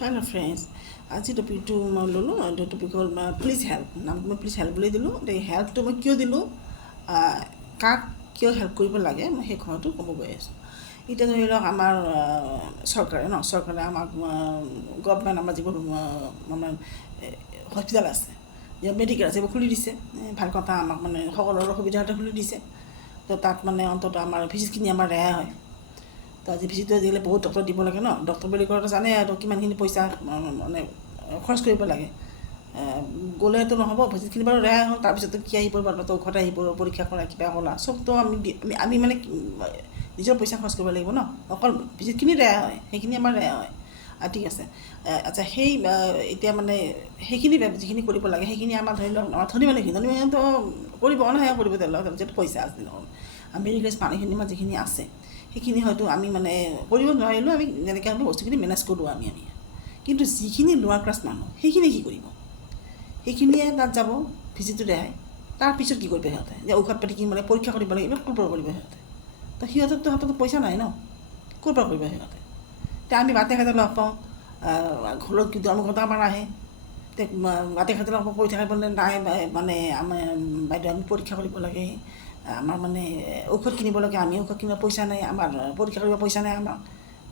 Hello friends, আজি টপিকটো মই ল'লোঁ এইটো টপিক হ'ল প্লিজ হেল্প নামটো মই প্লিজ হেল্প বুলি দিলোঁ। এই হেল্পটো মই কিয় দিলোঁ, কাক কিয় হেল্প কৰিব লাগে মই সেই কথাটো ক'ব গৈ আছোঁ। এতিয়া ধৰি লওক আমাৰ চৰকাৰে আমাক গভৰ্ণমেণ্ট আমাৰ যিবোৰ মানে হস্পিটেল আছে, মেডিকেল আছে এইবোৰ খুলি দিছে। ভাল কথা, আমাক মানে সকলোৰে সুবিধাতে খুলি দিছে। তো তাত মানে অন্ততঃ আমাৰ ফিজখিনি আমাৰ ৰেহাই হয়। তো আজি ভিজিটটো আজিকালি বহুত ডক্টৰ দিব লাগে ন, ডক্টৰ বুলি ক'লেতো জানে আৰু কিমানখিনি পইচা মানে খৰচ কৰিব লাগে। গ'লেতো নহ'ব, ভিজিটখিনি বাৰু ৰেহাই হ'ল, তাৰপিছতো কি আহি পৰিব, তো ঘৰতে আহি পৰিব, পৰীক্ষা কৰা কিবা ক'লা চবতো আমি মানে নিজৰ পইচা খৰচ কৰিব লাগিব ন। অকল ভিজিটখিনি ৰেহাই হয়, সেইখিনি আমাৰ ৰেহাই হয়। ঠিক আছে। আচ্ছা, সেই এতিয়া মানে সেইখিনি যিখিনি কৰিব লাগে সেইখিনি আমাৰ ধৰি লওক আমাৰ ধনী মানুহখিনিতো কৰিব, অনাহে কৰিব তেওঁলোকে যিহেতু পইচা আছে নহয়। মিডিল ক্লাছ মানুহখিনি আমাৰ যিখিনি আছে সেইখিনি হয়তো আমি মানে কৰিব নোৱাৰিলেও আমি যেনেকৈ আমি বস্তুখিনি মেনেজ কৰোঁ আমি। কিন্তু যিখিনি লোৱাৰ ক্লাছ মানুহ সেইখিনি কি কৰিব? সেইখিনিয়ে তাত যাব, ভিজিটটো ৰেহাই, তাৰপিছত কি কৰিব সিহঁতে? যে ঔষধ পাতি কিনিব লাগে, পৰীক্ষা কৰিব লাগে, এইবিলাক ক'ৰ পৰা কৰিব সিহঁতে? তো সিহঁতৰতো হাততো পইচা নাই ন, ক'ৰ পৰা কৰিব সিহঁতে? এতিয়া আমি বাটে ঘাটে লগ পাওঁ, ঘৰত কিন্তু আমাৰ ঘৰত আমাৰ আহে, বাটে ঘাটে লগ কৰি থাকিব নাই মানে আমাৰ বাইদেউ আমি পৰীক্ষা কৰিব লাগে, আমাৰ মানে ঔষধ কিনিব লাগে, আমি ঔষধ কিনিব পইচা নাই, আমাৰ পৰীক্ষা কৰিব পইচা নাই, আমাৰ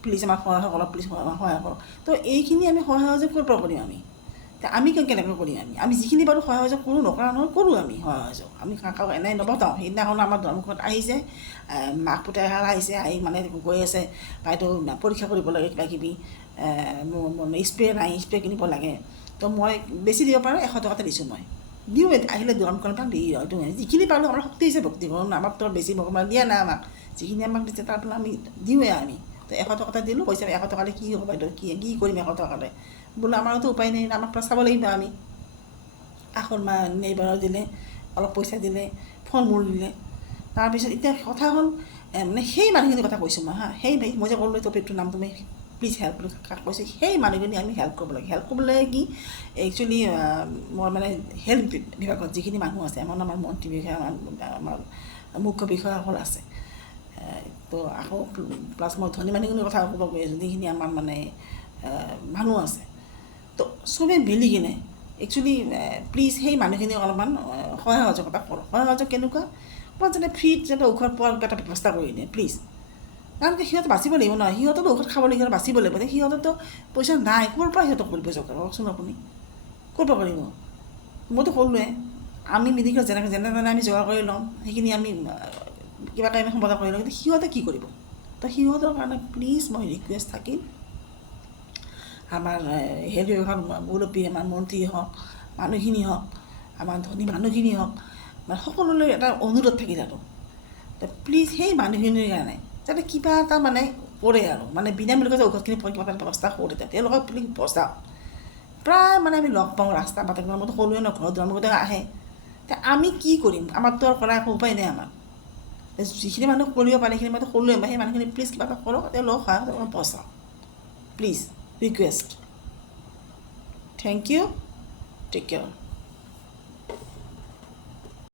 প্লিজ আমাক সহায় কৰক, প্লিজ সহায় কৰক। তো এইখিনি আমি সহায় সহযোগ ক'ৰ পৰা কৰিম আমি? আমি কেনেকৈ কৰিম? আমি যিখিনি বাৰু সহায় সহযোগ কৰোঁ, নকৰা নহয়, কৰোঁ আমি সহায় সহযোগ। আমি কাকো এনেই নবতাওঁ। সেইদিনাখন আমাৰ ধৰ্মঘৰত আহিছে, মাক পুতেকহাল আহিছে, আহি মানে গৈ আছে বাইদেউ পৰীক্ষা কৰিব লাগে কিবা কিবি, স্প্ৰে নাই, স্প্ৰে কিনিব লাগে। তো মই বেছি দিব পাৰোঁ, 100 টকাতে দিছোঁ। মই দিওঁ, আহিলে দোকানখনৰ পৰা দি হয়তো যিখিনি পাৰোঁ, আমাৰ শক্তি হৈছে ভক্তি কৰোঁ, আমাকতো বেছি ভগৱানে দিয়া নাই আমাক, যিখিনি আমাক দিছে তাৰ পৰা আমি দিওঁৱে আমি। তো 100 টকাতে দিলোঁ, পইচা 100 টকালে কি হ'ব বাইদেউ, কি কৰিম 100 টকালে? বোলো আমাৰতো উপায় নাই, আমাক পৰা চাব লাগিব আমি। কাষৰ নেইবাৰৰ দিলে, অলপ পইচা দিলে, ফল মূল দিলে। তাৰপিছত এতিয়া কথা হ'ল মানে সেই মানুহখিনিৰ কথা কৈছোঁ মই সেই মই যে ক'লোঁ টপিকটোৰ নাম তুমি প্লিজ হেল্প বুলি কাক কৈছোঁ, সেই মানুহখিনি আমি হেল্প কৰিব লাগে। হেল্প কৰিবলৈ কি একচুৱেলি মই মানে হেল্থ বিভাগত যিখিনি মানুহ আছে, আমাৰ মন্ত্ৰী বিষয়া, আমাৰ মুখ্য বিষয়াসকল আছে। তো আকৌ প্লাছ মই ধনী মানুহখিনিৰ কথা ক'ব গৈ আছোঁ, যিখিনি আমাৰ মানে মানুহ আছে। তো চবেই মিলি কিনে একচুৱেলি প্লিজ সেই মানুহখিনিক অলপমান সহায় সহযোগিতা কৰক। সহায় সহযোগ কেনেকুৱা? ক'ৰবাত যাতে ফ্ৰীত যাতে ঔষধ পোৱাৰ এটা ব্যৱস্থা কৰি দিয়ে প্লিজ। কাৰণ সিহঁত বাচিব লাগিব নহয়, সিহঁততো ঔষধ খাব লাগিব, বাচিব লাগিব। সিহঁততো পইচা নাই, ক'ৰ পৰা সিহঁতক কৰিব চৰকাৰে? কওকচোন আপুনি, ক'ৰ পৰা কৰিব? মইতো ক'লোৱে, আমি মেডিকেল যেনে আমি যোগাৰ কৰি ল'ম, সেইখিনি আমি কিবাকৈ আমি সম্পাদন কৰি ল'ম, কিন্তু সিহঁতে কি কৰিব? তো সিহঁতৰ কাৰণে প্লিজ মই ৰিকুৱেষ্ট থাকিল, আমাৰ হেল্থ বিভাগৰ মুৰব্বী, আমাৰ মন্ত্ৰী হওক, মানুহখিনি হওক, আমাৰ ধনী মানুহখিনি হওক, মানে সকলোলৈ এটা অনুৰোধ থাকিল আৰু তো প্লিজ সেই মানুহখিনিৰ কাৰণে যাতে কিবা এটা মানে কৰে আৰু মানে বিনামূলীয়াকৈ ঔষধখিনি কিবা এটা ব্যৱস্থা কৰে, তেওঁলোকক প্লিজ বচাওক। প্ৰায় মানে আমি লগ পাওঁ ৰাস্তা বাটে, মইতো ক'লোৱে ন, ঘৰত দুৱাৰমুখতে আহে। এতিয়া আমি কি কৰিম? আমাৰতো আৰু কৰা একো উপায় নাই। আমাৰ যিখিনি মানুহ কৰিব পাৰে সেইখিনি মইতো ক'লোৱে, সেই মানুহখিনি প্লিজ কিবা এটা কৰক, তেওঁলোকক সহায় বচাওক please, request. Thank you. Take care.